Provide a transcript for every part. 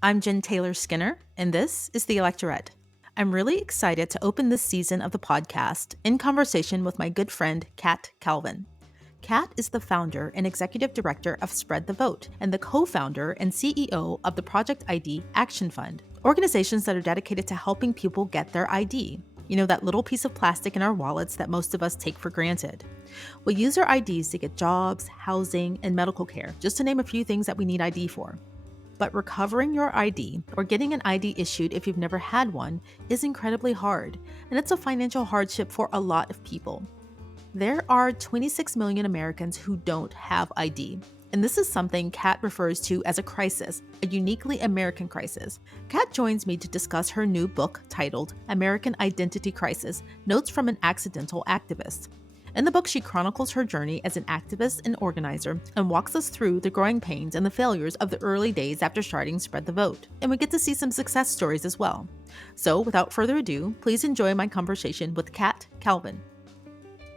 I'm Jen Taylor Skinner, and this is the Electorette. I'm really excited to open this season of the podcast in conversation with my good friend, Kat Calvin. Kat is the founder and executive director of Spread the Vote and the co-founder and CEO of the Project ID Action Fund, organizations that are dedicated to helping people get their ID. You know, that little piece of plastic in our wallets that most of us take for granted. We use our IDs to get jobs, housing, and medical care, just to name a few things that we need ID for. But recovering your ID or getting an ID issued if you've never had one is incredibly hard, and it's a financial hardship for a lot of people. There are 26 million Americans who don't have ID, and this is something Kat refers to as a crisis, a uniquely American crisis. Kat joins me to discuss her new book titled American Identity Crisis: Notes from an Accidental Activist. In the book, she chronicles her journey as an activist and organizer and walks us through the growing pains and the failures of the early days after starting Spread the Vote. And we get to see some success stories as well. So without further ado, please enjoy my conversation with Kat Calvin.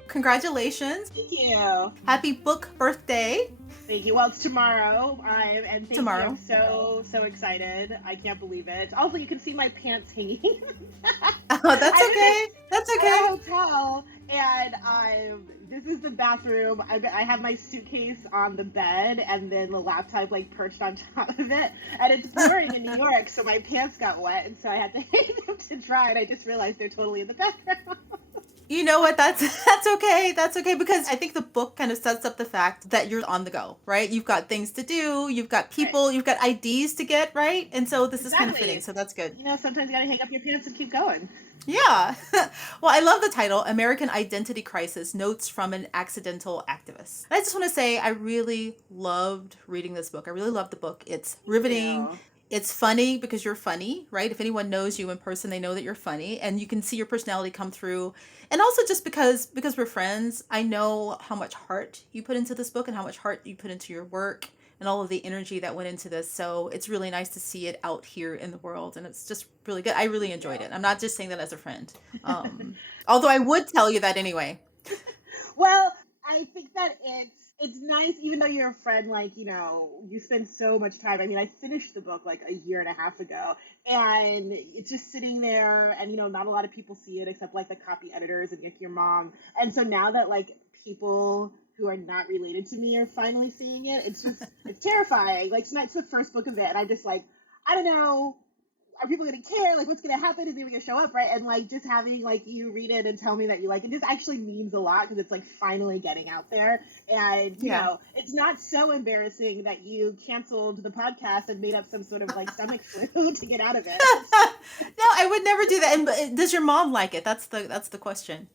Congratulations. Thank you. Happy book birthday. Thank you. Well, it's tomorrow. And thank Tomorrow. you. I'm so excited. I can't believe it. Also, you can see my pants hanging. Oh, that's okay. That's okay. At a hotel, and this is the bathroom. I have my suitcase on the bed, and then the laptop like perched on top of it. And it's pouring in New York, so my pants got wet, and so I had to hang them to dry. And I just realized they're totally in the background. You know what? That's okay. That's okay, because I think the book kind of sets up the fact that you're on the go, right? You've got things to do, you've got people, right. You've got IDs to get, right? And so this is kind of fitting, so that's good. You know, sometimes you gotta hang up your pants and keep going. Yeah. Well, I love the title, American Identity Crisis: Notes from an Accidental Activist. And I just want to say I really loved reading this book. I really loved the book. It's riveting. It's funny because you're funny, right? If anyone knows you in person, they know that you're funny, and you can see your personality come through. And also just because we're friends, I know how much heart you put into this book and how much heart you put into your work and all of the energy that went into this. So it's really nice to see it out here in the world, and it's just really good. I really enjoyed it. I'm not just saying that as a friend. Although I would tell you that anyway. Well, I think that it's nice, even though you're a friend, like, you know, you spend so much time. I mean, I finished the book like a year and a half ago, and it's just sitting there, and, you know, not a lot of people see it except like the copy editors and like your mom. And so now that like people who are not related to me are finally seeing it, it's terrifying. Like, tonight's the first book of it, and I'm just like, I don't know. Are people going to care? Like, what's going to happen? Is they going to show up, right? And like, just having like you read it and tell me that you like it just actually means a lot, because it's like finally getting out there. And you know, it's not so embarrassing that you canceled the podcast and made up some sort of like stomach flu to get out of it. No, I would never do that. And does your mom like it? That's the question.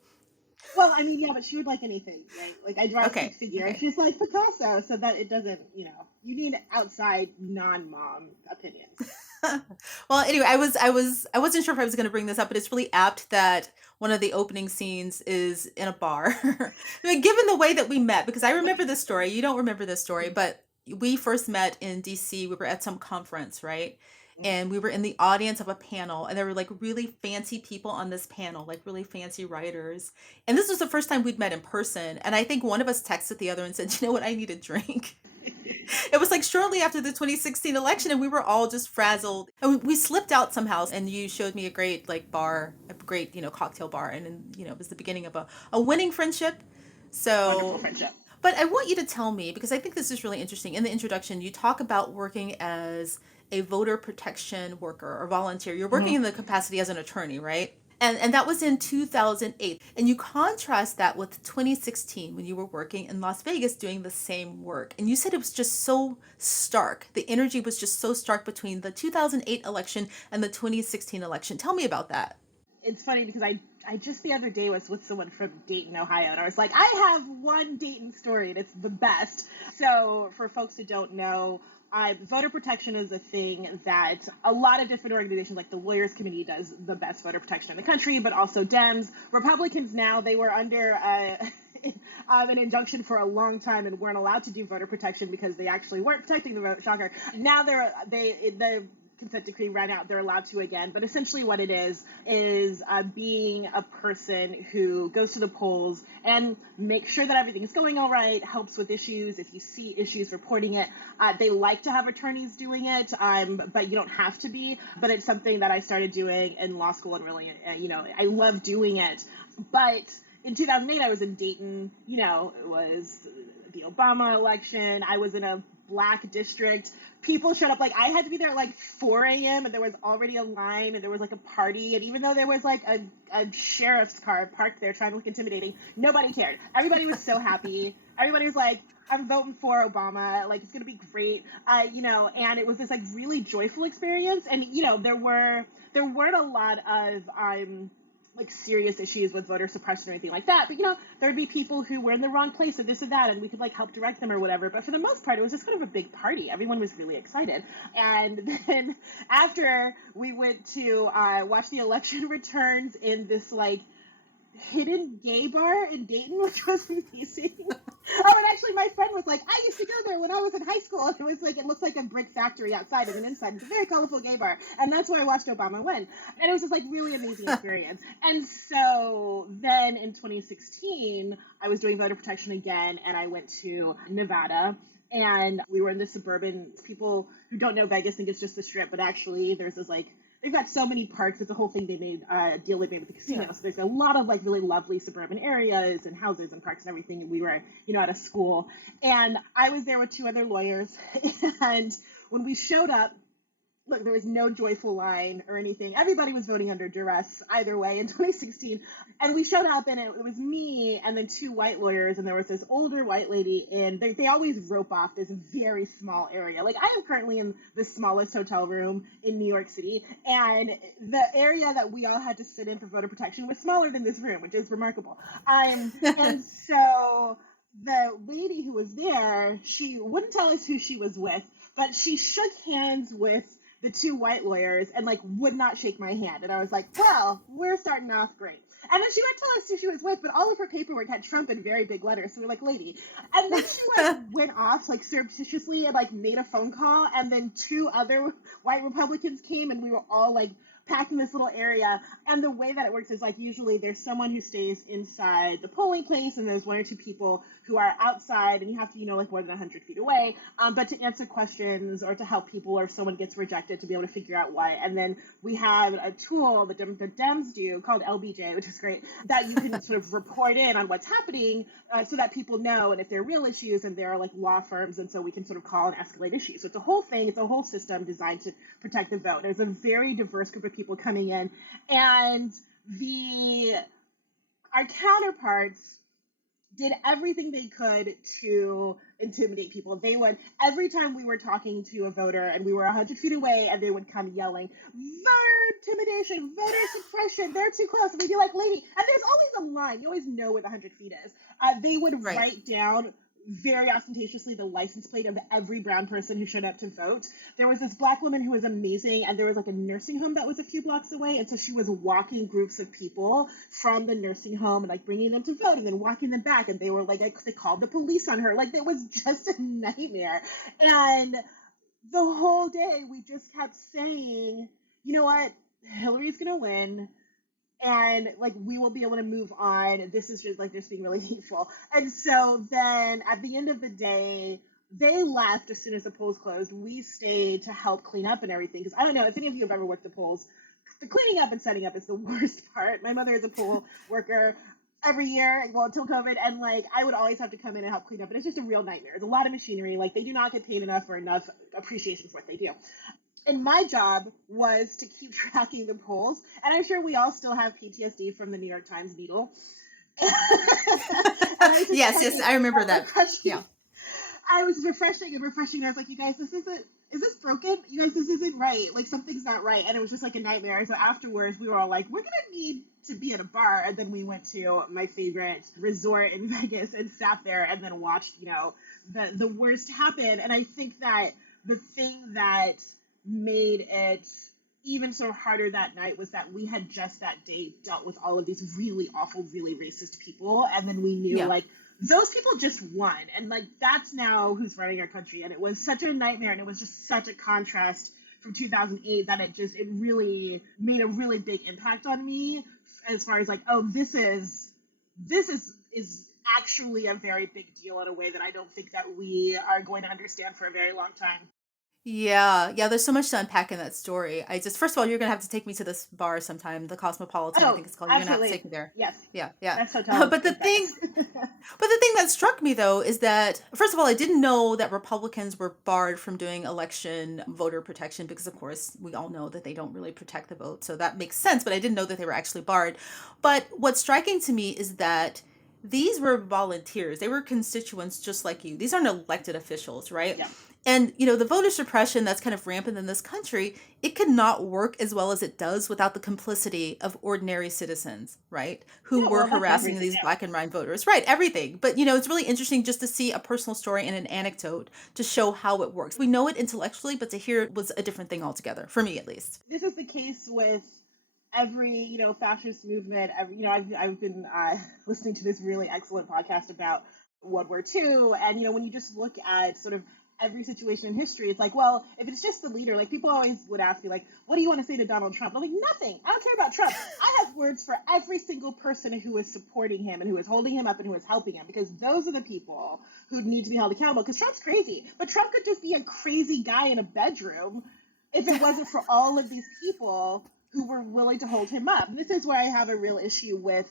Well, I mean, yeah, but she would like anything, right? Like, I draw a stick figure, and she's like Picasso, so that it doesn't, you know, you need outside non-mom opinions. Well, anyway, I wasn't sure if I was going to bring this up, but it's really apt that one of the opening scenes is in a bar. I mean, given the way that we met, because I remember this story, you don't remember this story, but we first met in DC. We were at some conference, right? And we were in the audience of a panel, and there were like really fancy people on this panel, like really fancy writers. And this was the first time we'd met in person. And I think one of us texted the other and said, you know what, I need a drink. It was like shortly after the 2016 election, and we were all just frazzled. And we slipped out somehow, and you showed me a great like bar, a great, you know, cocktail bar. And you know, it was the beginning of a winning friendship. So wonderful friendship. But I want you to tell me, because I think this is really interesting. In the introduction, you talk about working as a voter protection worker or volunteer. You're working in the capacity as an attorney, right? And that was in 2008. And you contrast that with 2016 when you were working in Las Vegas doing the same work. And you said it was just so stark. The energy was just so stark between the 2008 election and the 2016 election. Tell me about that. It's funny because I just the other day was with someone from Dayton, Ohio, and I was like, I have one Dayton story, and it's the best. So for folks who don't know, voter protection is a thing that a lot of different organizations, like the Lawyers Committee does the best voter protection in the country, but also Dems. Republicans now, they were under an injunction for a long time and weren't allowed to do voter protection because they actually weren't protecting the vote. Shocker. Now the consent decree ran out, they're allowed to again. But essentially what it is being a person who goes to the polls and makes sure that everything is going all right, helps with issues. If you see issues, reporting it. They like to have attorneys doing it, but you don't have to be. But it's something that I started doing in law school, and really, I love doing it. But in 2008, I was in Dayton. It was the Obama election. I was in a black district. People showed up, I had to be there at 4 a.m. and there was already a line and there was a party. And even though there was a sheriff's car parked there trying to look intimidating, nobody cared. Everybody was so happy. Everybody was like, I'm voting for Obama. It's going to be great. And it was this really joyful experience. And, there weren't a lot of, serious issues with voter suppression or anything like that. But, there would be people who were in the wrong place or this or that, and we could help direct them or whatever. But for the most part, it was just kind of a big party. Everyone was really excited. And then after we went to watch the election returns in this hidden gay bar in Dayton, which was amazing. And actually my friend was like, I used to go there when I was in high school. And it was it looks like a brick factory outside and then inside. It's a very colorful gay bar. And that's where I watched Obama win. And it was just really amazing experience. And so then in 2016, I was doing voter protection again, and I went to Nevada. And we were in the suburban. People who don't know Vegas think it's just the Strip, but actually there's this they've got so many parks. It's a whole thing they made, a deal they made with the casino. Yeah. So there's a lot of really lovely suburban areas and houses and parks and everything. And we were, at a school. And I was there with 2 other lawyers. And when we showed up, look, there was no joyful line or anything. Everybody was voting under duress either way in 2016. And we showed up, and it was me and then 2 white lawyers, and there was this older white lady, and they always rope off this very small area. I am currently in the smallest hotel room in New York City, and the area that we all had to sit in for voter protection was smaller than this room, which is remarkable. And so the lady who was there, she wouldn't tell us who she was with, but she shook hands with the 2 white lawyers and would not shake my hand. And I was like, well, we're starting off great. And then she would tell us who she was with, but all of her paperwork had Trump in very big letters. So we're like, lady. And then she went off surreptitiously and made a phone call. And then 2 other white Republicans came, and we were all packed in this little area. And the way that it works is usually there's someone who stays inside the polling place, and there's 1 or 2 people who are outside, and you have to, more than 100 feet away, but to answer questions or to help people, or if someone gets rejected, to be able to figure out why. And then we have a tool that the Dems do called LBJ, which is great, that you can sort of report in on what's happening so that people know, and if there are real issues, and there are law firms, and so we can sort of call and escalate issues. So it's a whole thing, it's a whole system designed to protect the vote. There's a very diverse group of people coming in, and our counterparts did everything they could to intimidate people. They would, every time we were talking to a voter and we were 100 feet away, and they would come yelling, voter intimidation, voter suppression, they're too close. And we'd be like, lady, and there's always a line. You always know where the 100 feet is. They would write down very ostentatiously the license plate of every brown person who showed up to vote. There was this black woman who was amazing, and there was a nursing home that was a few blocks away, and so she was walking groups of people from the nursing home and bringing them to vote and then walking them back, and they were they called the police on her. It was just a nightmare. And the whole day we just kept saying, you know what, Hillary's gonna win, and we will be able to move on. This is just being really hateful. And so then at the end of the day, they left as soon as the polls closed. We stayed to help clean up and everything, because I don't know if any of you have ever worked the polls. The cleaning up and setting up is the worst part. My mother is a poll worker every year, until COVID, and I would always have to come in and help clean up, and it's just a real nightmare. It's a lot of machinery. They do not get paid enough or enough appreciation for what they do. And my job was to keep tracking the polls. And I'm sure we all still have PTSD from the New York Times Needle. Yes, I remember that. Yeah. I was refreshing. And I was like, you guys, is this broken? You guys, this isn't right. Something's not right. And it was just a nightmare. So afterwards, we were all like, we're going to need to be at a bar. And then we went to my favorite resort in Vegas and sat there and then watched, the worst happen. And I think that the thing that made it even so harder that night was that we had just that day dealt with all of these really awful, really racist people. And then we knew those people just won. And that's now who's running our country. And it was such a nightmare. And it was just such a contrast from 2008 that it really made a really big impact on me as far as like, oh, this is actually a very big deal in a way that I don't think that we are going to understand for a very long time. Yeah, yeah, there's so much to unpack in that story. I just first of all, you're gonna have to take me to this bar sometime, the Cosmopolitan, I Oh, think it's called. You're gonna have to take absolutely. me there. Yes. Yeah, yeah. Best hotel But the in thing, Venice. but the thing that struck me though is that first of all, I didn't know that Republicans were barred from doing election voter protection because, of course, we all know that they don't really protect the vote, so that makes sense. But I didn't know that they were actually barred. But what's striking to me is that these were volunteers. They were constituents just like you. These aren't elected officials, right? Yeah. And the voter suppression that's kind of rampant in this country, it could not work as well as it does without the complicity of ordinary citizens, right? Who Yeah, were well, that's harassing everything. these Yeah. black and brown voters. Right, everything. But it's really interesting just to see a personal story and an anecdote to show how it works. We know it intellectually, but to hear it was a different thing altogether, for me at least. This is the case with every fascist movement. I've been listening to this really excellent podcast about World War II, and when you just look at sort of every situation in history, it's like, well, if it's just the leader, like people always would ask me, like, what do you want to say to Donald Trump? I'm like, nothing. I don't care about Trump. I have words for every single person who is supporting him and who is holding him up and who is helping him, because those are the people who need to be held accountable. Because Trump's crazy, but Trump could just be a crazy guy in a bedroom if it wasn't for all of these people who were willing to hold him up. And this is where I have a real issue with,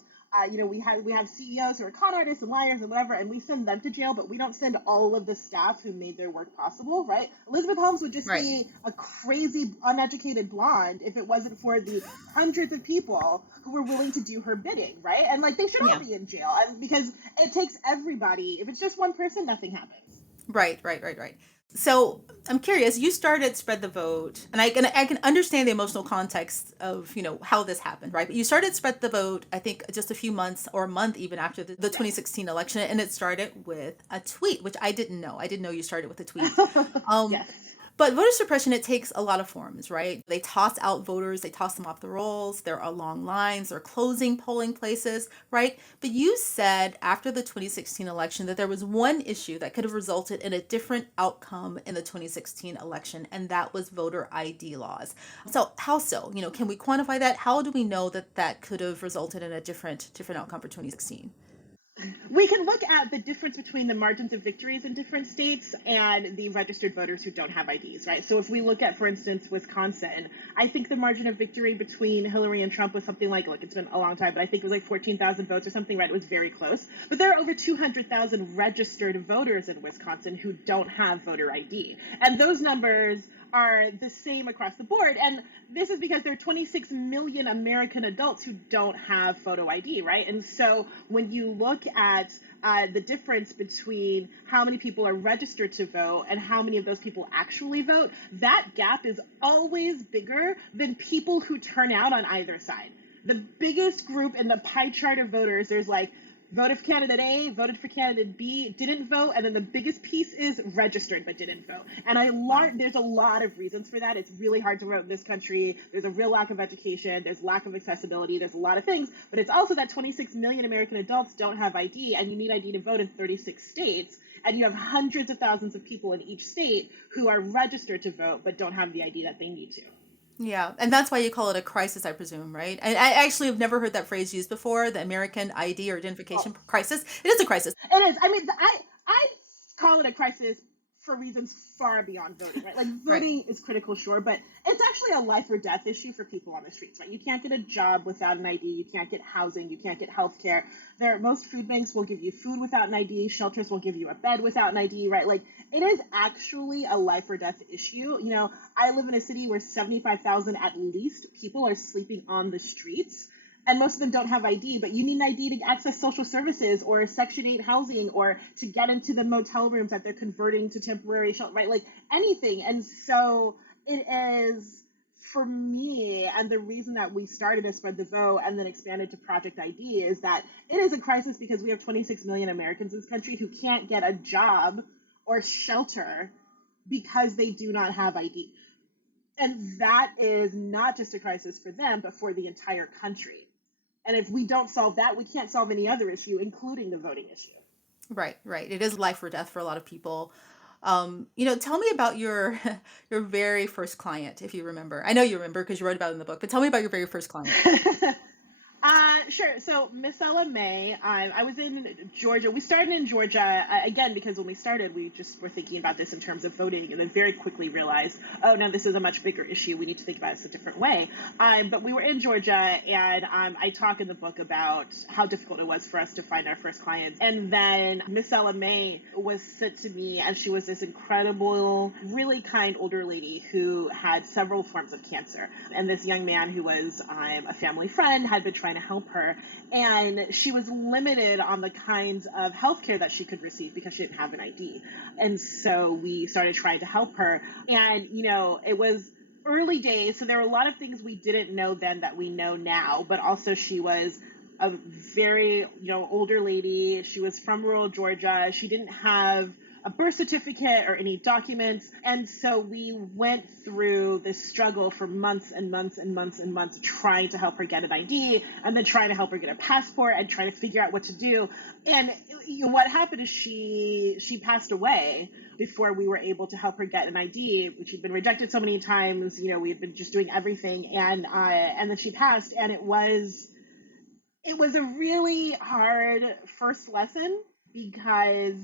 we have CEOs who are con artists and liars and whatever, and we send them to jail, but we don't send all of the staff who made their work possible, right? Elizabeth Holmes would just Right. be a crazy, uneducated blonde if it wasn't for the hundreds of people who were willing to do her bidding, right? And like they should all Yeah. be in jail because it takes everybody. If it's just one person, nothing happens. Right. So I'm curious. You started Spread the Vote, and I can understand the emotional context of how this happened, right? But you started Spread the Vote, I think, just a few months or a month even after the 2016 election, and it started with a tweet, which I didn't know. I didn't know you started with a tweet. Um, Yes. but voter suppression, it takes a lot of forms, right? They toss out voters, they toss them off the rolls, there are long lines, they're closing polling places, right? But you said after the 2016 election that there was one issue that could have resulted in a different outcome in the 2016 election, and that was voter ID laws. So how so? Can we quantify that? How do we know that that could have resulted in a different outcome for 2016? We can look at the difference between the margins of victories in different states and the registered voters who don't have IDs, right? So if we look at, for instance, Wisconsin, I think the margin of victory between Hillary and Trump was something like, look, it's been a long time, but I think it was like 14,000 votes or something, right? It was very close. But there are over 200,000 registered voters in Wisconsin who don't have voter ID. And those numbers are the same across the board. And this is because there are 26 million American adults who don't have photo ID, right? And so when you look at the difference between how many people are registered to vote and how many of those people actually vote, that gap is always bigger than people who turn out on either side. The biggest group in the pie chart of voters, there's like voted for candidate A, voted for candidate B, didn't vote, and then the biggest piece is registered but didn't vote. And there's a lot of reasons for that. It's really hard to vote in this country. There's a real lack of education. There's lack of accessibility. There's a lot of things. But it's also that 26 million American adults don't have ID, and you need ID to vote in 36 states. And you have hundreds of thousands of people in each state who are registered to vote but don't have the ID that they need to. Yeah, and that's why you call it a crisis, I presume, right? I actually have never heard that phrase used before, the American ID or identification Well, crisis. It is a crisis. it is. I mean, I call it a crisis for reasons far beyond voting, right? Like Right. voting is critical, sure, but it's actually a life or death issue for people on the streets, right? You can't get a job without an ID. You can't get housing. You can't get health care. Most food banks will give you food without an ID. Shelters will give you a bed without an ID, right? Like it is actually a life or death issue. I live in a city where 75,000 at least people are sleeping on the streets, and most of them don't have ID, but you need an ID to access social services or Section 8 housing or to get into the motel rooms that they're converting to temporary shelter, right? Like anything. And so it is, for me, and the reason that we started as Spread the Vote and then expanded to Project ID is that it is a crisis because we have 26 million Americans in this country who can't get a job or shelter because they do not have ID. And that is not just a crisis for them, but for the entire country. And if we don't solve that, we can't solve any other issue, including the voting issue. Right. It is life or death for a lot of people. Tell me about your your very first client, if you remember. I know you remember because you wrote about it in the book, but tell me about your very first client. Sure. So Miss Ella May, I was in Georgia. We started in Georgia again because when we started, we just were thinking about this in terms of voting, and then very quickly realized, oh no, this is a much bigger issue. We need to think about this a different way. But we were in Georgia, and I talk in the book about how difficult it was for us to find our first clients. And then Miss Ella May was sent to me, and she was this incredible, really kind older lady who had several forms of cancer. And this young man who was a family friend had been trying to help her, and she was limited on the kinds of healthcare that she could receive because she didn't have an ID. And so we started trying to help her, and it was early days, so there were a lot of things we didn't know then that we know now, but also she was a very older lady. She was from rural Georgia. She didn't have a birth certificate or any documents. And so we went through this struggle for months and months and months and months trying to help her get an ID, and then trying to help her get a passport and trying to figure out what to do. And what happened is she passed away before we were able to help her get an ID, which had been rejected so many times. We had been just doing everything, and then she passed, and it was a really hard first lesson because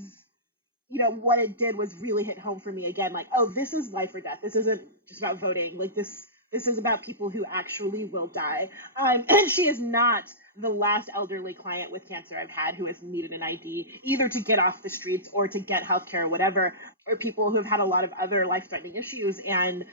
what it did was really hit home for me again, like, oh, this is life or death. This isn't just about voting. Like, this is about people who actually will die. And she is not the last elderly client with cancer I've had who has needed an ID, either to get off the streets or to get healthcare or whatever, or people who have had a lot of other life-threatening issues. And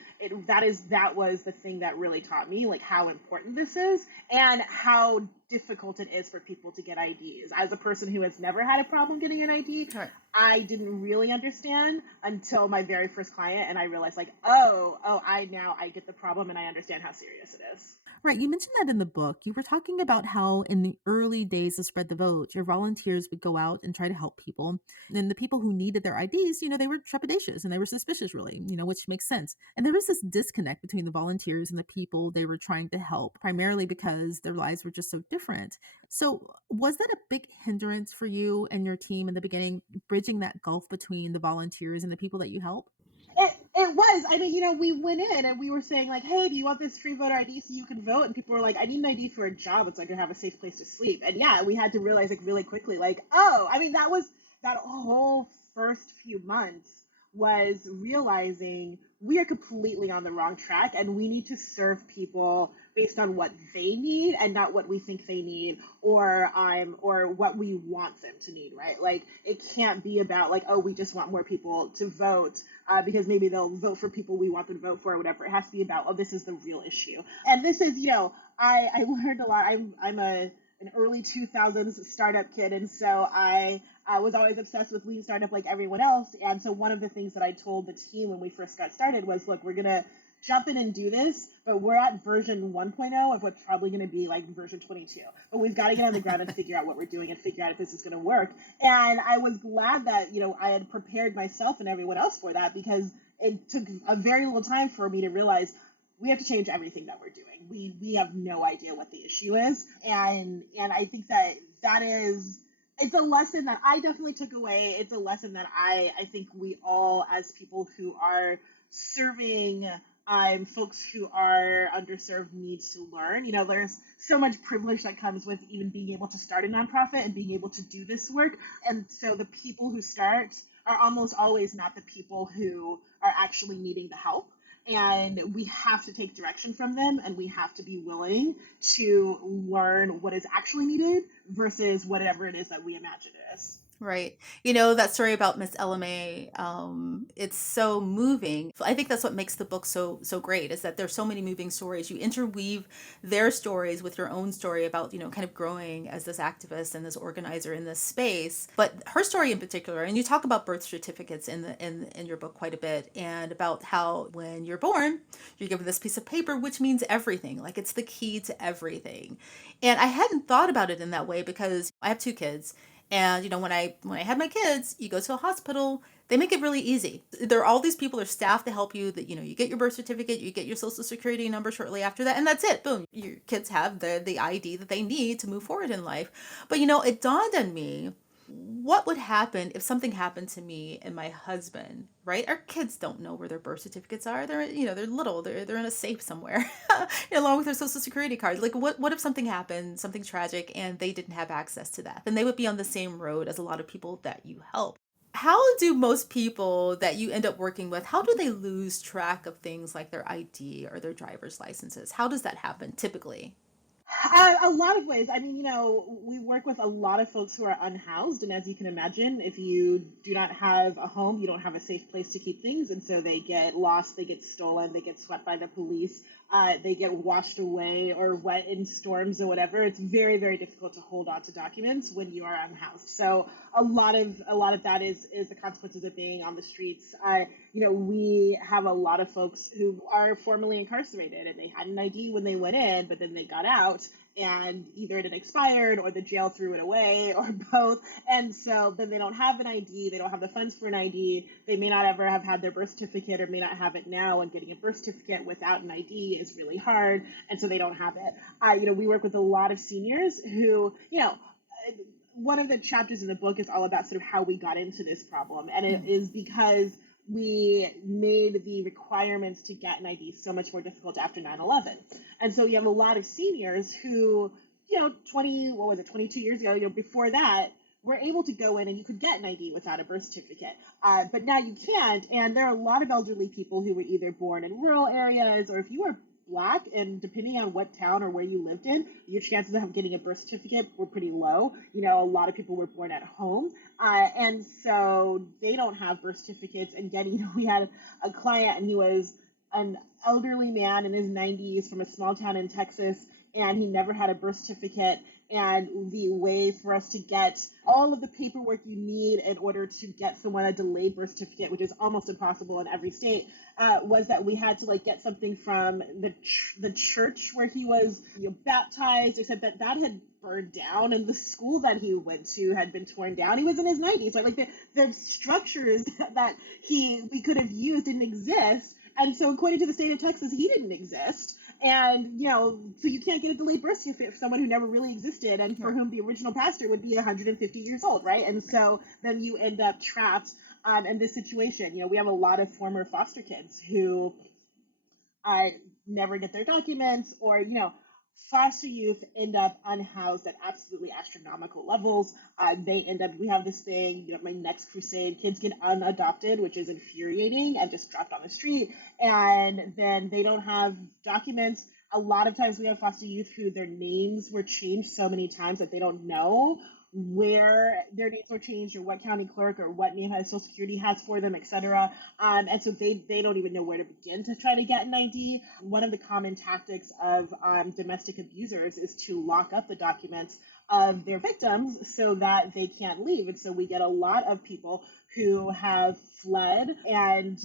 that was the thing that really taught me, like, how important this is and how difficult it is for people to get IDs. As a person who has never had a problem getting an ID, Right. I didn't really understand until my very first client, and I realized, like, oh, I get the problem, and I understand how serious it is. Right. You mentioned that in the book. You were talking about how in the early days of Spread the Vote, your volunteers would go out and try to help people. And the people who needed their IDs, they were trepidatious and they were suspicious, really, which makes sense. And there was this disconnect between the volunteers and the people they were trying to help, primarily because their lives were just so different. So, was that a big hindrance for you and your team in the beginning, bridging that gulf between the volunteers and the people that you help? It was. I mean, we went in and we were saying, like, hey, do you want this free voter ID so you can vote? And people were like, I need an ID for a job. It's like I have a safe place to sleep. And yeah, we had to realize, like, really quickly, like, oh, I mean, that whole first few months was realizing we are completely on the wrong track, and we need to serve people based on what they need and not what we think they need, or what we want them to need, right? Like, it can't be about, like, oh, we just want more people to vote because maybe they'll vote for people we want them to vote for or whatever. It has to be about, oh, this is the real issue. And this is, I learned a lot. I'm an early 2000s startup kid, and so I was always obsessed with lean startup like everyone else. And so one of the things that I told the team when we first got started was, look, we're gonna jump in and do this, but we're at version 1.0 of what's probably going to be like version 22. But we've got to get on the ground and figure out what we're doing and figure out if this is going to work. And I was glad that, I had prepared myself and everyone else for that, because it took a very little time for me to realize we have to change everything that we're doing. We have no idea what the issue is. And I think that is, it's a lesson that I definitely took away. It's a lesson that I think we all, as people who are serving folks who are underserved, needs to learn. There's so much privilege that comes with even being able to start a nonprofit and being able to do this work. And so the people who start are almost always not the people who are actually needing the help. And we have to take direction from them, and we have to be willing to learn what is actually needed versus whatever it is that we imagine it is. Right. That story about Miss LMA, it's so moving. I think that's what makes the book so great, is that there's so many moving stories. You interweave their stories with your own story about, kind of growing as this activist and this organizer in this space. But her story in particular, and you talk about birth certificates in your book quite a bit, and about how when you're born, you're given this piece of paper which means everything. Like, it's the key to everything. And I hadn't thought about it in that way because I have two kids. And when I had my kids, you go to a hospital, they make it really easy. There are all these people, there's staff to help you, that you get your birth certificate, you get your social security number shortly after that, and that's it. Boom. Your kids have the ID that they need to move forward in life. But it dawned on me What would happen if something happened to me and my husband, right? Our kids don't know where their birth certificates are. They're, they're little. They're in a safe somewhere, along with their social security card. Like, what if something happened, something tragic, and they didn't have access to that? Then they would be on the same road as a lot of people that you help. How do most people that you end up working with, how do they lose track of things like their ID or their driver's licenses? How does that happen typically? A lot of ways. I mean, we work with a lot of folks who are unhoused, and as you can imagine, if you do not have a home, you don't have a safe place to keep things, and so they get lost, they get stolen, they get swept by the police, they get washed away or wet in storms or whatever. It's very, very difficult to hold on to documents when you are unhoused. So a lot of that is the consequences of being on the streets. We have a lot of folks who are formerly incarcerated and they had an ID when they went in, but then they got out and either it had expired or the jail threw it away or both. And so then they don't have an ID, they don't have the funds for an ID, they may not ever have had their birth certificate or may not have it now. And getting a birth certificate without an ID is really hard. And so they don't have it. We work with a lot of seniors who, one of the chapters in the book is all about sort of how we got into this problem. And it is because we made the requirements to get an ID so much more difficult after 9/11. And so you have a lot of seniors who, 22 years ago, before that, were able to go in and you could get an ID without a birth certificate. But now you can't. And there are a lot of elderly people who were either born in rural areas or if you were Black, and depending on what town or where you lived in, your chances of getting a birth certificate were pretty low. A lot of people were born at home, and so they don't have birth certificates. And getting, we had a client, and he was an elderly man in his 90s from a small town in Texas, and he never had a birth certificate. And the way for us to get all of the paperwork you need in order to get someone a delayed birth certificate, which is almost impossible in every state, was that we had to get something from the church where he was baptized, except that had burned down, and the school that he went to had been torn down. He was in his 90s, so the structures that we could have used didn't exist. And so according to the state of Texas, he didn't exist. And, so you can't get a delayed birth certificate for someone who never really existed and for whom the original pastor would be 150 years old, right? And so then you end up trapped in this situation. We have a lot of former foster kids who never get their documents, or foster youth end up unhoused at absolutely astronomical levels. We have this thing, my next crusade, kids get unadopted, which is infuriating, and just dropped on the street, and then they don't have documents. A lot of times we have foster youth who their names were changed so many times that they don't know where their names were changed or what county clerk or what name Social Security has for them, etc. And so they don't even know where to begin to try to get an ID. One of the common tactics of domestic abusers is to lock up the documents of their victims so that they can't leave. And so we get a lot of people who have fled and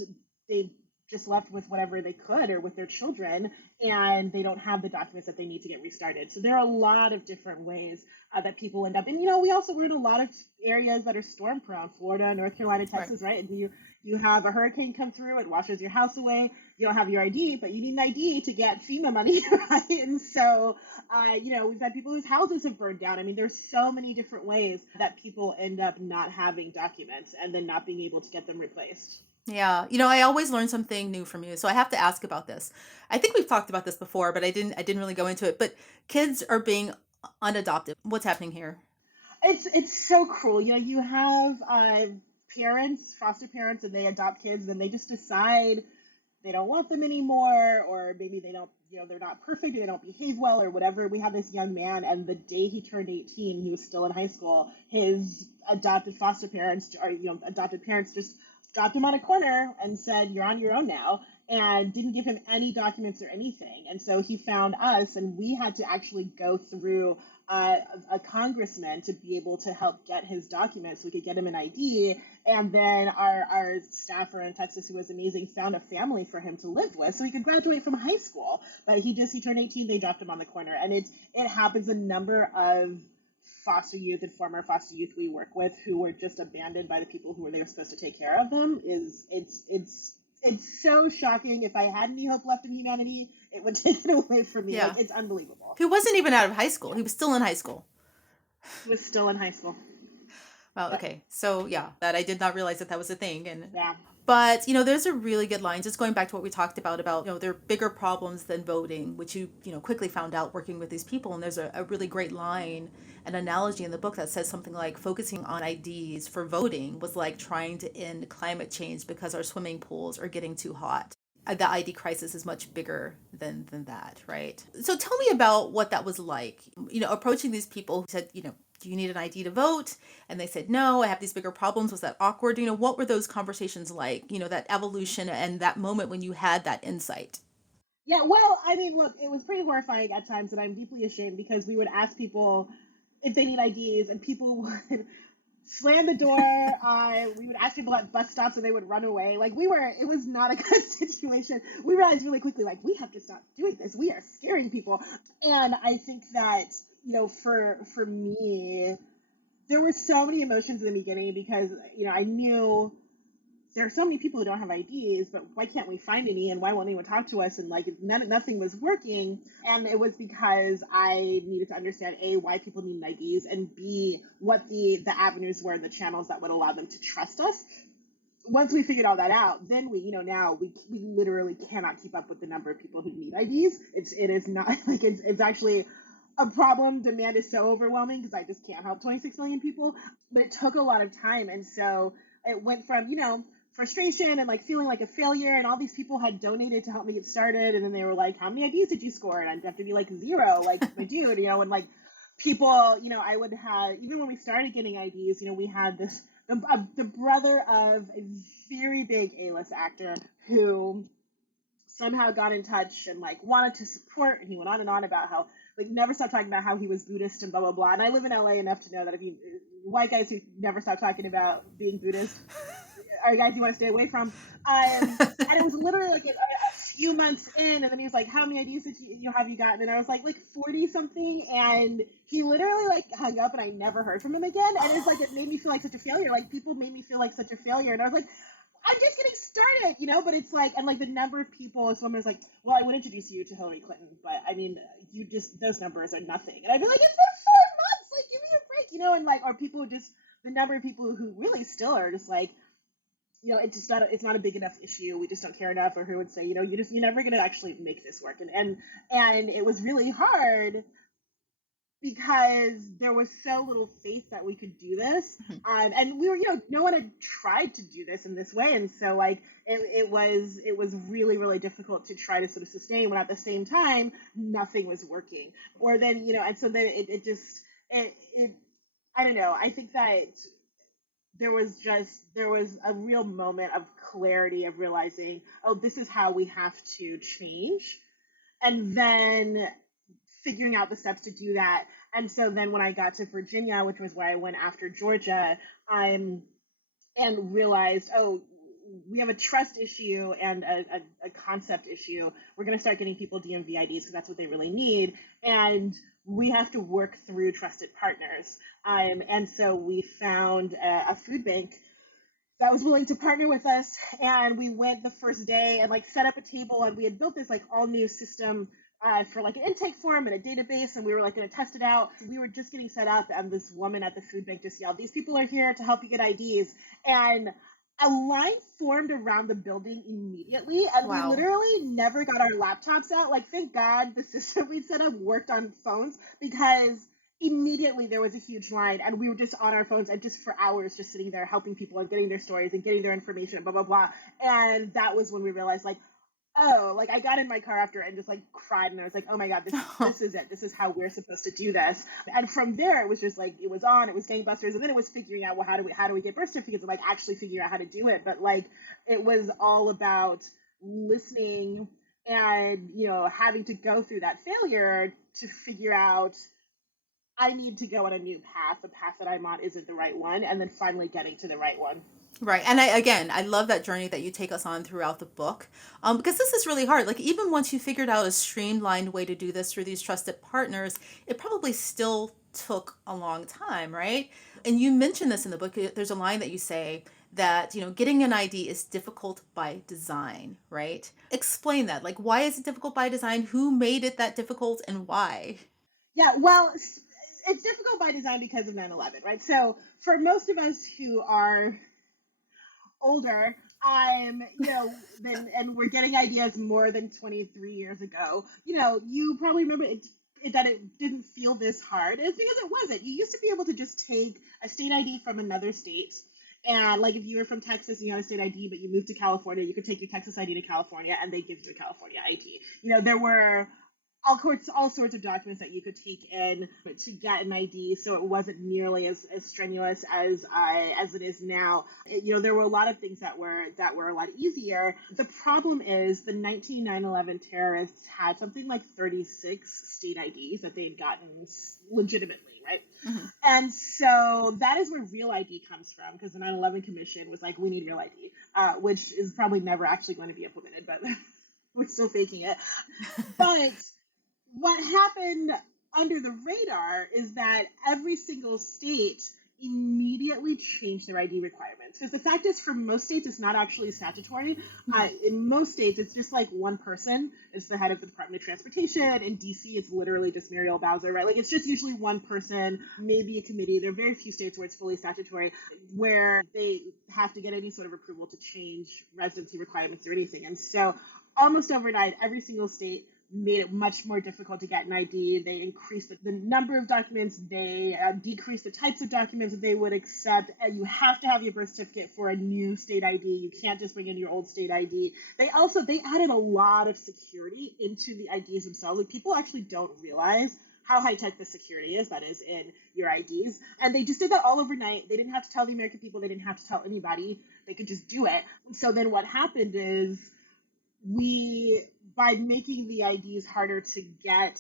they just left with whatever they could or with their children, and they don't have the documents that they need to get restarted. So there are a lot of different ways that people end up. And we also we're in a lot of areas that are storm prone: Florida, North Carolina, Texas, right? And you have a hurricane come through, it washes your house away. You don't have your ID, but you need an ID to get FEMA money, right? And so, we've had people whose houses have burned down. I mean, there's so many different ways that people end up not having documents and then not being able to get them replaced. Yeah, I always learn something new from you, so I have to ask about this. I think we've talked about this before, but I didn't really go into it. But kids are being unadopted. What's happening here? It's so cruel. You have parents, foster parents, and they adopt kids, and they just decide they don't want them anymore, or maybe they don't, they're not perfect, or they don't behave well, or whatever. We have this young man, and the day he turned 18, he was still in high school. His adopted foster parents, or adopted parents, just dropped him on a corner and said, "You're on your own now," and didn't give him any documents or anything. And so he found us, and we had to actually go through a congressman to be able to help get his documents so we could get him an ID. And then our staffer in Texas, who was amazing, found a family for him to live with so he could graduate from high school. But he turned 18, they dropped him on the corner. And it happens a number of foster youth and former foster youth we work with who were just abandoned by the people who were supposed to take care of them. It's so shocking. If I had any hope left in humanity, it would take it away from me. Yeah. It's unbelievable. He wasn't even out of high school. He was still in high school. He was still in high school. Well, But okay. So yeah, that I did not realize that that was a thing. And yeah. but there's a really good line. Just going back to what we talked about there are bigger problems than voting, which you quickly found out working with these people. And there's a really great line, an analogy in the book that says something like focusing on IDs for voting was like trying to end climate change because our swimming pools are getting too hot. The ID crisis is much bigger than that, right? So tell me about what that was like. Approaching these people who said, do you need an ID to vote? And they said, no, I have these bigger problems. Was that awkward? What were those conversations like? That evolution and that moment when you had that insight. Yeah, well, I mean, look, it was pretty horrifying at times, and I'm deeply ashamed because we would ask people if they need IDs, and people would slam the door. We would ask people at bus stops, and they would run away. Like it was not a good situation. We realized really quickly, like, we have to stop doing this. We are scaring people, and I think that for me, there were so many emotions in the beginning because I knew there are so many people who don't have IDs, but why can't we find any? And why won't anyone talk to us? And like nothing was working. And it was because I needed to understand A, why people need IDs, and B, what the avenues were, the channels that would allow them to trust us. Once we figured all that out, then now we literally cannot keep up with the number of people who need IDs. It is not like it's actually a problem. Demand is so overwhelming because I just can't help 26 million people. But it took a lot of time, and so it went from frustration and like feeling like a failure, and all these people had donated to help me get started, and then they were like, "How many IDs did you score?" And I'd have to be like 0, like my dude, and like people, I would have, even when we started getting IDs, we had the brother of a very big A-list actor who somehow got in touch and like wanted to support, and he went on about how like never stopped talking about how he was Buddhist and blah blah blah. And I live in LA enough to know that if you white guys who never stop talking about being Buddhist are guys you want to stay away from. And it was literally like a few months in, and then he was like, "How many IDs did you have you gotten?" And I was like 40 something, and he literally like hung up, and I never heard from him again. And it's like it made me feel like such a failure. Like people made me feel like such a failure, and I was like, I'm just getting started, but it's like, and like the number of people, someone was like, well, I would introduce you to Hillary Clinton, but I mean, those numbers are nothing. And I'd be like, it's been 4 months, like, give me a break, and like, or people just, the number of people who really still are just like, it's not a big enough issue. We just don't care enough. Or who would say, you're never going to actually make this work. And it was really hard because there was so little faith that we could do this. And we were, no one had tried to do this in this way. And so like, it was really, really difficult to try to sort of sustain when at the same time, nothing was working. Or then, and so then it just, I don't know. I think that there was a real moment of clarity of realizing, oh, this is how we have to change. And then figuring out the steps to do that. And so then when I got to Virginia, which was where I went after Georgia, and realized, oh, we have a trust issue and a concept issue. We're going to start getting people DMV IDs because that's what they really need. And we have to work through trusted partners. And so we found a food bank that was willing to partner with us, and we went the first day and like set up a table, and we had built this like all new system for like an intake form and a database, and we were like going to test it out. We were just getting set up, and this woman at the food bank just yelled, "These people are here to help you get IDs," and a line formed around the building immediately, and we Wow. literally never got our laptops out. Like, thank God the system we set up worked on phones, because immediately there was a huge line, and we were just on our phones and just for hours just sitting there helping people and getting their stories and getting their information and blah blah blah. And that was when we realized, like, oh, like I got in my car after and just like cried, and I was like, oh my god, this is it. This is how we're supposed to do this. And from there, it was just like it was gangbusters, and then it was figuring out, well, how do we get birth certificates, and like actually figuring out how to do it. But like it was all about listening and having to go through that failure to figure out, I need to go on a new path. The path that I'm on isn't the right one, and then finally getting to the right one. Right. And I love that journey that you take us on throughout the book. Because this is really hard. Like, even once you figured out a streamlined way to do this through these trusted partners, it probably still took a long time, right? And you mentioned this in the book. There's a line that you say that, getting an ID is difficult by design, right? Explain that. Like, why is it difficult by design? Who made it that difficult and why? Yeah, well, it's difficult by design because of 9/11, right? So for most of us who are older, then and we're getting ideas more than 23 years ago. You probably remember that it didn't feel this hard. It's because it wasn't. You used to be able to just take a state ID from another state. And like if you were from Texas and you had a state ID, but you moved to California, you could take your Texas ID to California and they give you a California ID. There were all sorts of documents that you could take in to get an ID, so it wasn't nearly as strenuous as it is now. There were a lot of things that were a lot easier. The problem is the 1911 terrorists had something like 36 state IDs that they had gotten legitimately, right? Mm-hmm. And so that is where real ID comes from, because the 9/11 Commission was like, we need real ID, which is probably never actually going to be implemented, but we're still faking it. But what happened under the radar is that every single state immediately changed their ID requirements. Because the fact is, for most states, it's not actually statutory. In most states, it's just like one person is the head of the Department of Transportation. In DC, it's literally just Muriel Bowser, right? Like, it's just usually one person, maybe a committee. There are very few states where it's fully statutory, where they have to get any sort of approval to change residency requirements or anything. And so almost overnight, every single state made it much more difficult to get an ID. They increased the number of documents. They decreased the types of documents that they would accept. You have to have your birth certificate for a new state ID. You can't just bring in your old state ID. They added a lot of security into the IDs themselves. Like, people actually don't realize how high-tech the security is that is in your IDs. And they just did that all overnight. They didn't have to tell the American people. They didn't have to tell anybody. They could just do it. So then what happened is, by making the IDs harder to get,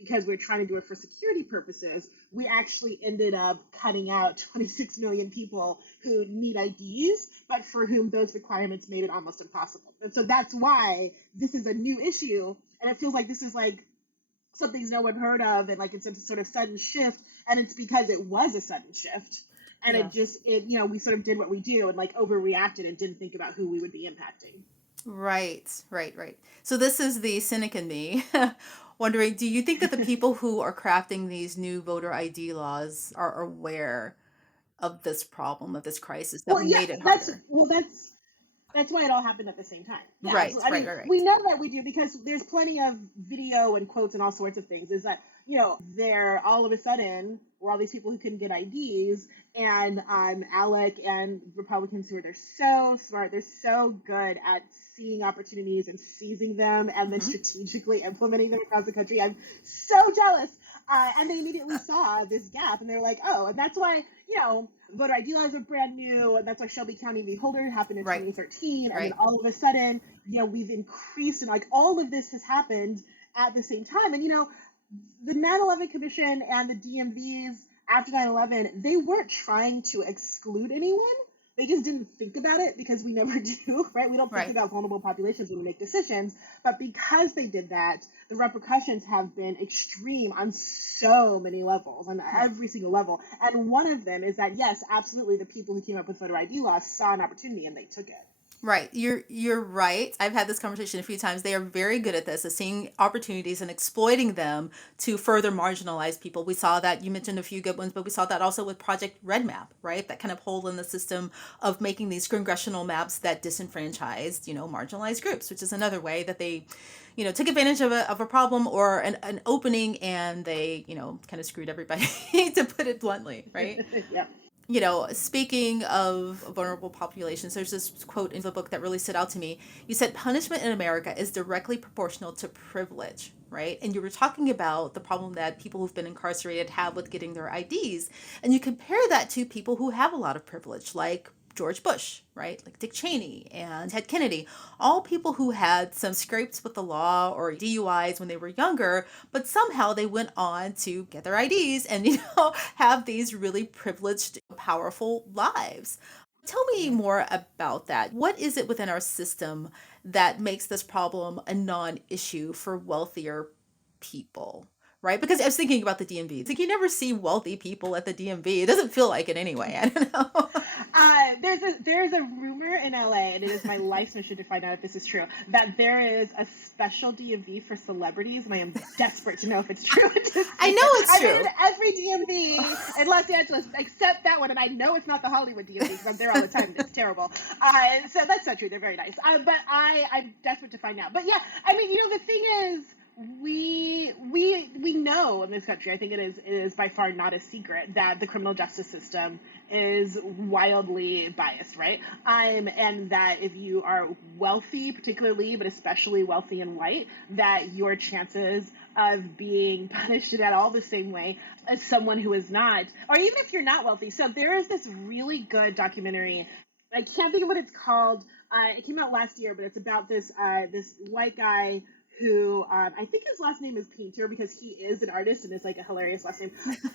because we're trying to do it for security purposes, we actually ended up cutting out 26 million people who need IDs, but for whom those requirements made it almost impossible. And so that's why this is a new issue, and it feels like this is like something no one heard of, and like it's a sort of sudden shift, and it's because it was a sudden shift. And yeah. We sort of did what we do and like overreacted and didn't think about who we would be impacting. Right. So this is the cynic in me wondering, do you think that the people who are crafting these new voter ID laws are aware of this problem, of this crisis that we made it harder? That's why it all happened at the same time. Yeah, right. We know that we do, because there's plenty of video and quotes and all sorts of things. Is that, there all of a sudden were all these people who couldn't get IDs, and ALEC and Republicans they're so smart, they're so good at seeing opportunities and seizing them and then strategically implementing them across the country. I'm so jealous. And they immediately saw this gap, and they were like, oh, and that's why, voter ID laws are brand new, and that's why Shelby County v. Holder happened in 2013, and then all of a sudden, we've increased, and like all of this has happened at the same time. And the 9/11 Commission and the DMVs after 9/11, they weren't trying to exclude anyone. They just didn't think about it, because we never do, right? We don't think about vulnerable populations when we make decisions. But because they did that, the repercussions have been extreme on so many levels, on every single level. And one of them is that, yes, absolutely, the people who came up with voter ID laws saw an opportunity and they took it. Right. You're right. I've had this conversation a few times. They are very good at this, at seeing opportunities and exploiting them to further marginalize people. We saw that, you mentioned a few good ones, but we saw that also with Project Red Map, right? That kind of hole in the system of making these congressional maps that disenfranchised, marginalized groups, which is another way that they, took advantage of a problem or an opening, and they, kind of screwed everybody, to put it bluntly, right? Yeah. Speaking of vulnerable populations, there's this quote in the book that really stood out to me. You said punishment in America is directly proportional to privilege, right? And you were talking about the problem that people who've been incarcerated have with getting their IDs. And you compare that to people who have a lot of privilege, like George Bush, right? Like Dick Cheney and Ted Kennedy, all people who had some scrapes with the law or DUIs when they were younger, but somehow they went on to get their IDs and, have these really privileged, powerful lives. Tell me more about that. What is it within our system that makes this problem a non-issue for wealthier people? Right? Because I was thinking about the DMV. It's like you never see wealthy people at the DMV. It doesn't feel like it anyway. I don't know. There's a rumor in LA, and it is my life's mission to find out if this is true, that there is a special DMV for celebrities, and I am desperate to know if it's true. I know it's I've true. been in every DMV in Los Angeles except that one, and I know it's not the Hollywood DMV because I'm there all the time. It's terrible. So that's not true. They're very nice. But I'm desperate to find out. But yeah, I mean, the thing is, we know in this country, I think it is by far not a secret, that the criminal justice system is wildly biased, right? And that if you are wealthy, particularly, but especially wealthy and white, that your chances of being punished in at all the same way as someone who is not, or even if you're not wealthy. So there is this really good documentary. I can't think of what it's called. It came out last year, but it's about this white guy who I think his last name is Painter because he is an artist and it's like a hilarious last name.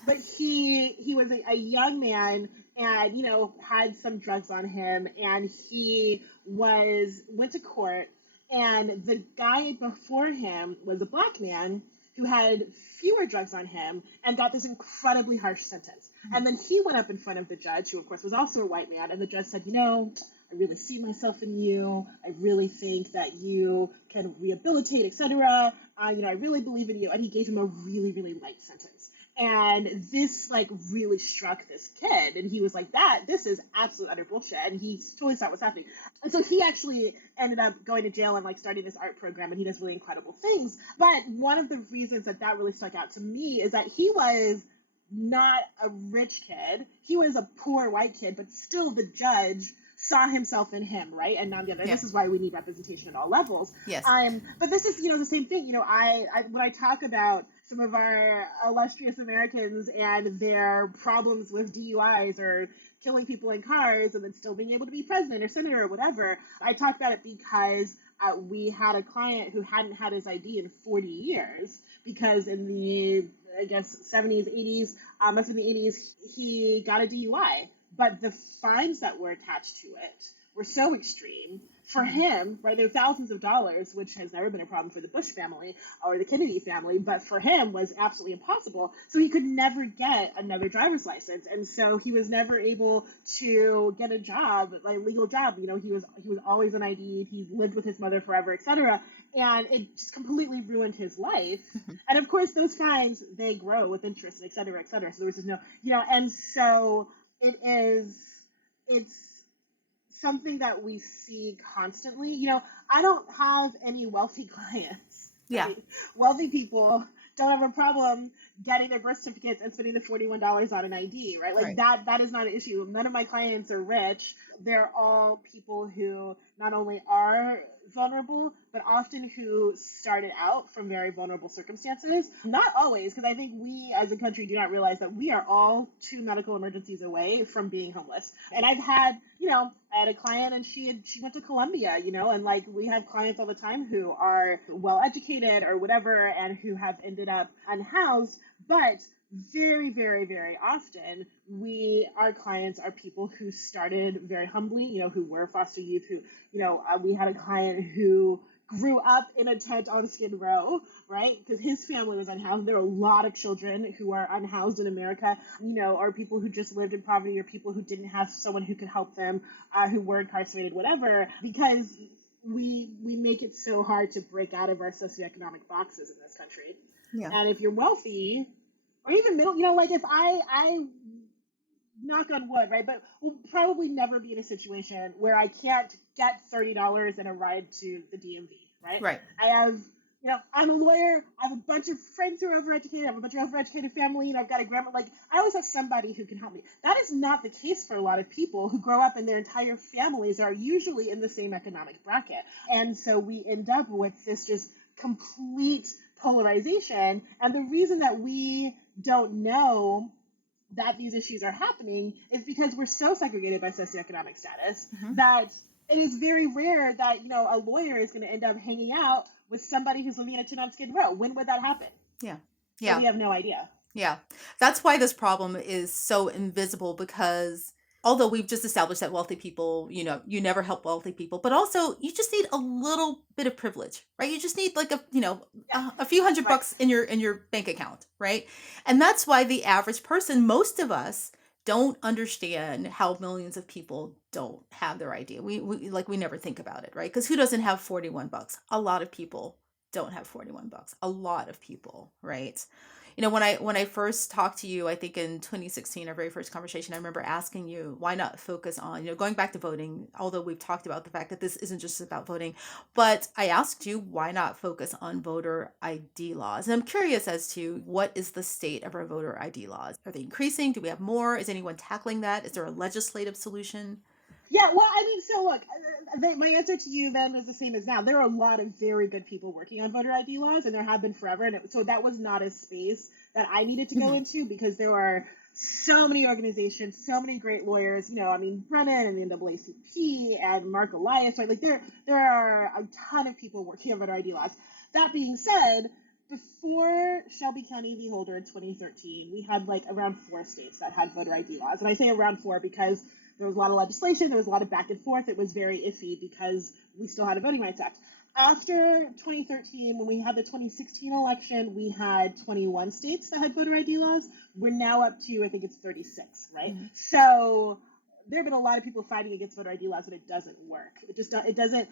But he was a young man and had some drugs on him, and he went to court, and the guy before him was a black man who had fewer drugs on him and got this incredibly harsh sentence. And then he went up in front of the judge, who of course was also a white man, and the judge said, I really see myself in you. I really think that you can rehabilitate, etc. I really believe in you. And he gave him a really, really light sentence. And this really struck this kid. And he was like, this is absolute utter bullshit. And he totally saw what's happening. And so he actually ended up going to jail and starting this art program. And he does really incredible things. But one of the reasons that really stuck out to me is that he was not a rich kid. He was a poor white kid, but still the judge saw himself in him, right? And not the other. Yeah. This is why we need representation at all levels. Yes. But this is, the same thing. I when I talk about some of our illustrious Americans and their problems with DUIs or killing people in cars and then still being able to be president or senator or whatever, I talk about it because we had a client who hadn't had his ID in 40 years because in the, I guess, 70s, 80s, must have been the 80s, he got a DUI. But the fines that were attached to it were so extreme for him, right? There were thousands of dollars, which has never been a problem for the Bush family or the Kennedy family, but for him was absolutely impossible. So he could never get another driver's license. And so he was never able to get a job, legal job. He was always on ID. He lived with his mother forever, etc. And it just completely ruined his life. And of course, those fines, they grow with interest, et cetera, et cetera. So there was just no, and so it's something that we see constantly. I don't have any wealthy clients. Yeah. Right? Wealthy people don't have a problem getting their birth certificates and spending the $41 on an ID, right? Right. That is not an issue. None of my clients are rich. They're all people who not only are vulnerable, but often who started out from very vulnerable circumstances. Not always, because I think we as a country do not realize that we are all 2 medical emergencies away from being homeless. And I've had, I had a client and she went to Columbia, and we have clients all the time who are well educated or whatever and who have ended up unhoused, but very, very, very often our clients are people who started very humbly, who were foster youth, who, we had a client who grew up in a tent on Skid Row, right? Because his family was unhoused. There are a lot of children who are unhoused in America, or people who just lived in poverty or people who didn't have someone who could help them, who were incarcerated, whatever, because we make it so hard to break out of our socioeconomic boxes in this country. Yeah. And if you're wealthy, or even middle, if I knock on wood, right, but we'll probably never be in a situation where I can't get $30 and a ride to the DMV, right? Right. I have, I'm a lawyer. I have a bunch of friends who are overeducated. I have a bunch of overeducated family, and I've got a grandma. I always have somebody who can help me. That is not the case for a lot of people who grow up and their entire families are usually in the same economic bracket. And so we end up with this just complete polarization. And the reason that we don't know that these issues are happening is because we're so segregated by socioeconomic status that it is very rare that, a lawyer is going to end up hanging out with somebody who's living in a tent on Skid Row. When would that happen? Yeah. So we have no idea. Yeah. That's why this problem is so invisible, because although we've just established that wealthy people, you never help wealthy people, but also you just need a little bit of privilege, right? You just need a few $100 in your bank account, right? And that's why the average person, most of us, don't understand how millions of people don't have their ID. We never think about it, right? Because who doesn't have $41? A lot of people don't have $41. A lot of people, right? When I first talked to you, I think in 2016, our very first conversation, I remember asking you why not focus on, going back to voting, although we've talked about the fact that this isn't just about voting, but I asked you why not focus on voter ID laws. And I'm curious as to what is the state of our voter ID laws? Are they increasing? Do we have more? Is anyone tackling that? Is there a legislative solution? Yeah, well, I mean, so look, my answer to you then is the same as now. There are a lot of very good people working on voter ID laws, and there have been forever. And so that was not a space that I needed to go Mhm. into because there are so many organizations, so many great lawyers. I mean, Brennan and the NAACP and Mark Elias, right? Like there are a ton of people working on voter ID laws. That being said, before Shelby County v. Holder in 2013, we had like around 4 states that had voter ID laws. And I say around 4 because there was a lot of legislation, there was a lot of back and forth. It was very iffy because we still had a Voting Rights Act. After 2013, when we had the 2016 election, we had 21 states that had voter ID laws. We're now up to, I think it's 36, right? Mhm. So there have been a lot of people fighting against voter ID laws, but it doesn't work. It doesn't,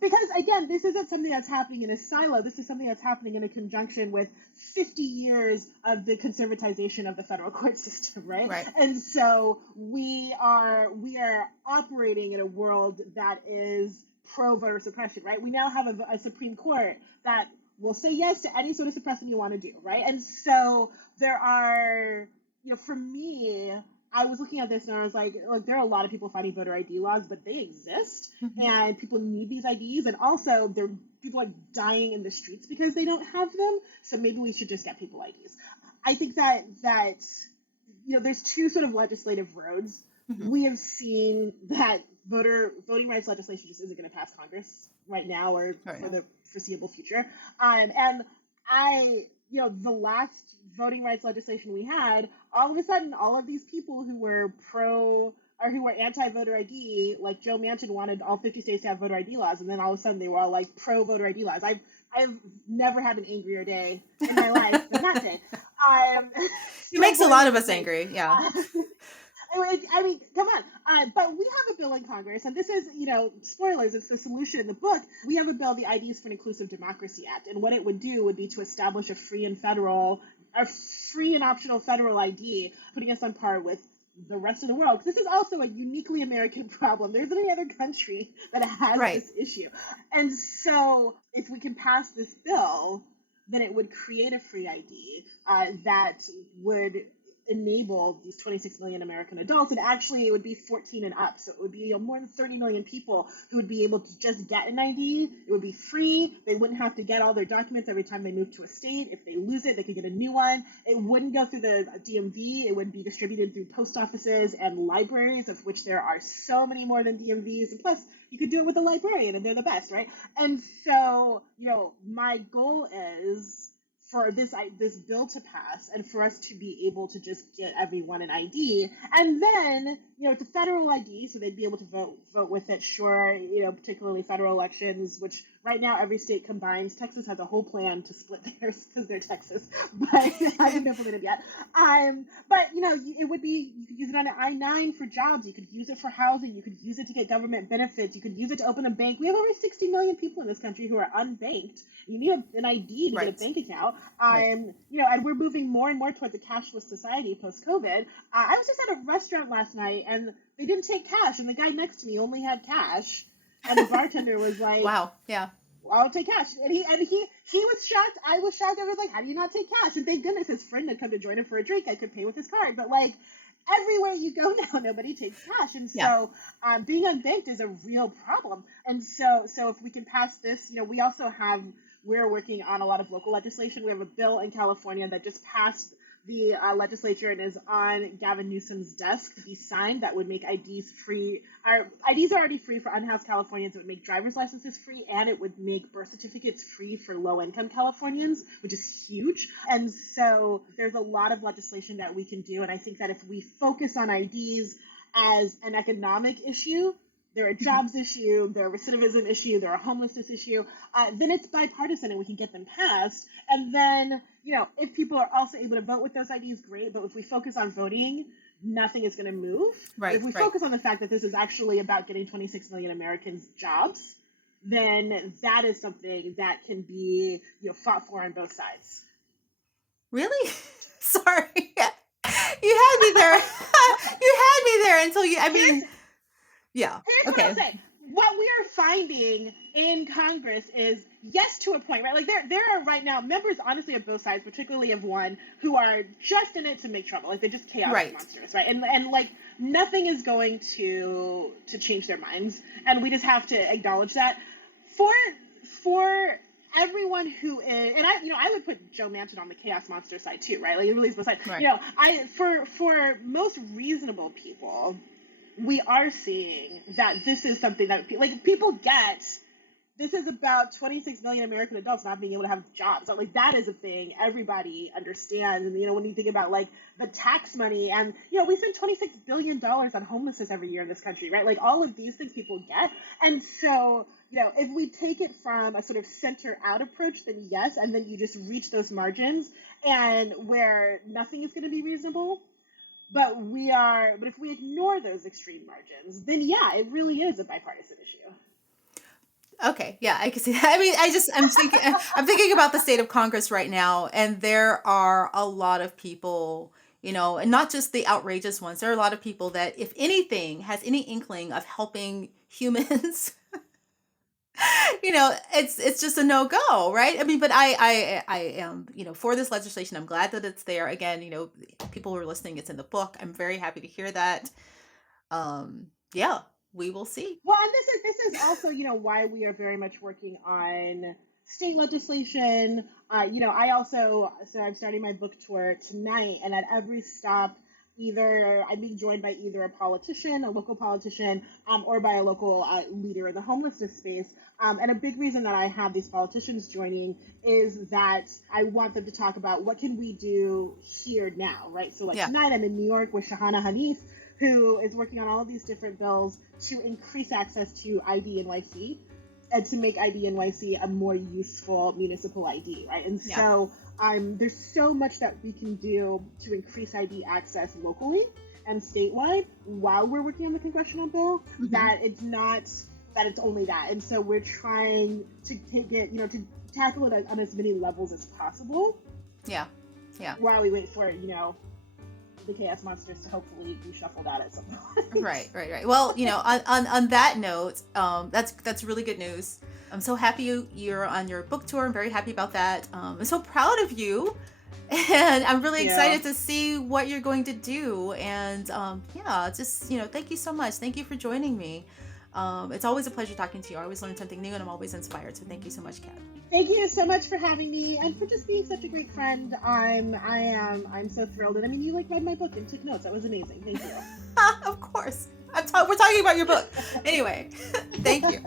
because again, this isn't something that's happening in a silo. This is something that's happening in a conjunction with 50 years of the conservatization of the federal court system, right? Right. And so we are operating in a world that is pro voter suppression, right? We now have a Supreme Court that will say yes to any sort of suppression you want to do, right? And so there are, for me, I was looking at this and I was like, look, there are a lot of people fighting voter ID laws, but they exist, Mhm. and people need these IDs, and also people are dying in the streets because they don't have them. So maybe we should just get people IDs. I think that there's two sort of legislative roads. Mhm. We have seen that voting rights legislation just isn't going to pass Congress right now or Right. for the foreseeable future. And the last voting rights legislation we had, all of a sudden, all of these people who were pro or who were anti-voter ID, like Joe Manchin wanted all 50 states to have voter ID laws, and then all of a sudden they were all like pro-voter ID laws. I've never had an angrier day in my life than that day. I'm It still makes a going lot of in the us face. angry. Yeah. I mean, come on. But we have a bill in Congress, and this is, spoilers, it's the solution in the book. We have a bill, the IDs for an Inclusive Democracy Act, and what it would do would be to establish a free and optional federal ID, putting us on par with the rest of the world. This is also a uniquely American problem. There isn't any other country that has Right. this issue. And so if we can pass this bill, then it would create a free ID that would enable these 26 million American adults, and actually it would be 14 and up, so it would be more than 30 million people who would be able to just get an ID. It would be free. They wouldn't have to get all their documents every time they move to a state. If they lose it, they could get a new one. It wouldn't go through the DMV. It would be distributed through post offices and libraries, of which there are so many more than DMVs, and plus you could do it with a librarian, and they're the best, right? And so, my goal is for this bill to pass and for us to be able to just get everyone an ID, and then it's a federal ID, so they'd be able to vote with it. Sure, particularly federal elections, which right now every state combines. Texas has a whole plan to split theirs because they're Texas, but it hasn't implemented yet. But it would be, you could use it on an I-9 for jobs. You could use it for housing. You could use it to get government benefits. You could use it to open a bank. We have over 60 million people in this country who are unbanked. You need an ID to get a Right. bank account. Right. And we're moving more and more towards a cashless society post-COVID. I was just at a restaurant last night, and they didn't take cash, and the guy next to me only had cash, and the bartender was like, Wow. Yeah. well, I'll take cash. And he was shocked. I was shocked. I was like, how do you not take cash? And thank goodness his friend had come to join him for a drink. I could pay with his card. But like everywhere you go now, nobody takes cash. And Yeah. so being unbanked is a real problem. And so if we can pass this, we're working on a lot of local legislation. We have a bill in California that just passed the legislature and is on Gavin Newsom's desk to be signed, that would make IDs free. Our IDs are already free for unhoused Californians. It would make driver's licenses free, and it would make birth certificates free for low-income Californians, which is huge. And so there's a lot of legislation that we can do, and I think that if we focus on IDs as an economic issue, they're a jobs issue, they're a recidivism issue, they're a homelessness issue, then it's bipartisan and we can get them passed. And then, if people are also able to vote with those IDs, great. But if we focus on voting, nothing is going to move. Right. But if we focus on the fact that this is actually about getting 26 million Americans jobs, then that is something that can be, fought for on both sides. Really? Sorry. You had me there. You had me there until you, yeah. Here's what I'll say. What we are finding in Congress is, yes, to a point, right? Like there are right now members, honestly, of both sides, particularly of one, who are just in it to make trouble. Like they're just chaos monsters, right? And like nothing is going to change their minds, and we just have to acknowledge that. For everyone who is, and I would put Joe Manchin on the chaos monster side too, right? Like it really is both sides. Right. For most reasonable people, we are seeing that this is something that people get. This is about 26 million American adults not being able to have jobs. So, like that is a thing everybody understands. And when you think about like the tax money, and we spend $26 billion on homelessness every year in this country, right? Like all of these things people get. And so if we take it from a sort of center out approach, then yes, and then you just reach those margins and where nothing is going to be reasonable. But if we ignore those extreme margins, then yeah, it really is a bipartisan issue. Okay, yeah, I can see that. I'm thinking about the state of Congress right now, and there are a lot of people, and not just the outrageous ones. There are a lot of people that, if anything, has any inkling of helping humans, it's just a no-go, right? But I am, for this legislation. I'm glad that it's there. Again, people who are listening, it's in the book. I'm very happy to hear that. Yeah. We will see. Well, and this is also, why we are very much working on state legislation. I'm starting my book tour tonight, and at every stop, either I'm being joined by either a politician, a local politician, or by a local leader in the homelessness space. And a big reason that I have these politicians joining is that I want them to talk about what can we do here now, right? So tonight I'm in New York with Shahana Hanif, who is working on all of these different bills to increase access to ID NYC and to make ID NYC a more useful municipal ID, right? And so there's so much that we can do to increase ID access locally and statewide while we're working on the congressional bill, that it's only that. And so we're trying to take it, to tackle it on as many levels as possible. Yeah. While we wait for, the chaos monsters to hopefully be shuffled out at some point. Right. Well, on that note, that's really good news. I'm so happy you're on your book tour. I'm very happy about that. I'm so proud of you, and I'm really excited to see what you're going to do. And thank you so much. Thank you for joining me. It's always a pleasure talking to you. I always learn something new, and I'm always inspired. So thank you so much, Kat. Thank you so much for having me and for just being such a great friend. I'm so thrilled. And you read my book and took notes. That was amazing. Thank you. Of course. We're talking about your book. Anyway, thank you.